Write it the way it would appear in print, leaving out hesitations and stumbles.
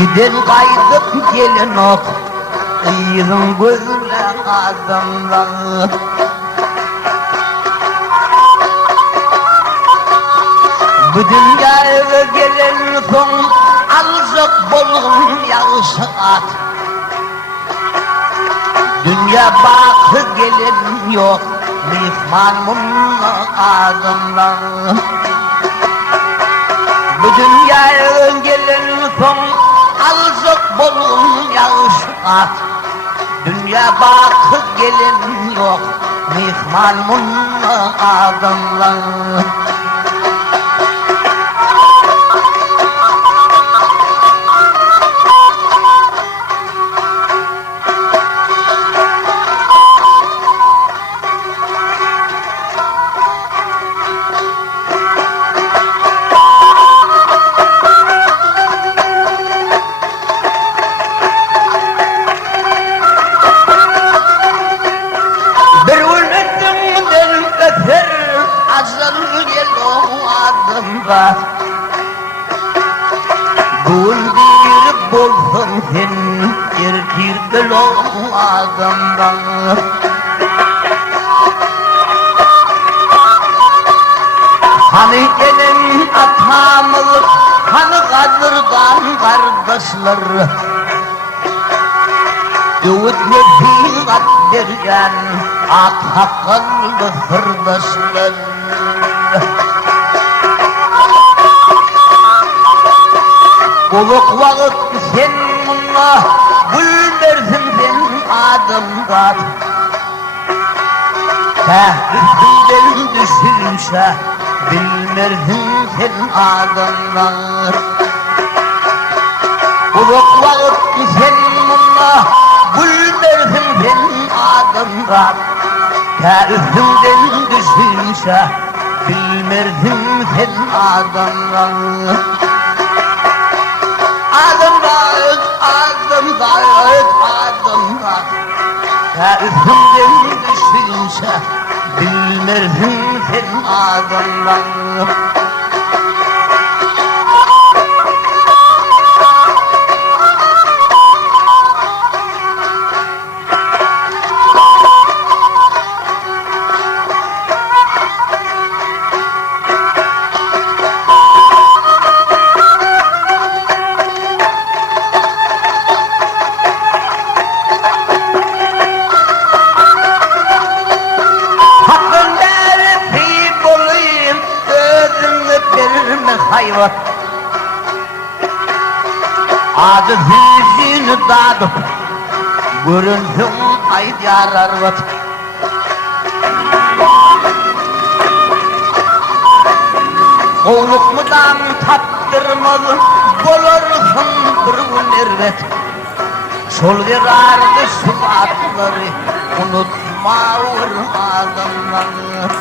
Giden kaydıp gelin ok, kıyırın gözüne adamlar. Bu dünyaya gelen son alacak bolun yağışı at. Dünya bakı gelen yok, mihmanımın adamlar. Bu dünyaya gelen son alacak bolun yağışı at. Dünya bakı gelen yok, mihmanımın adamlar. Gül bir bolsun sen erkirgil o adamdan. Hani gelin atamılık, hani kadırdan kardeşler. Öğütme fiilat vergen ak hakkında sırdaşlar. Oluk vakit sen bununla gül versin sen adımda. Üstünden düşünse bilmersin sen adımlar. Oluk vakit sen bununla gül versin sen adımda. Üstünden düşünse bilmersin sen adımlar. Adımlar üstümden düşünse bilmersin sen adımlar. Hayvat adı yüzünü dadıp görünsün aydiyar arvat. Oğlukmudan tattırmalı bolursun bir gün ervet. Sol verardı sıfatları unutma adamlar.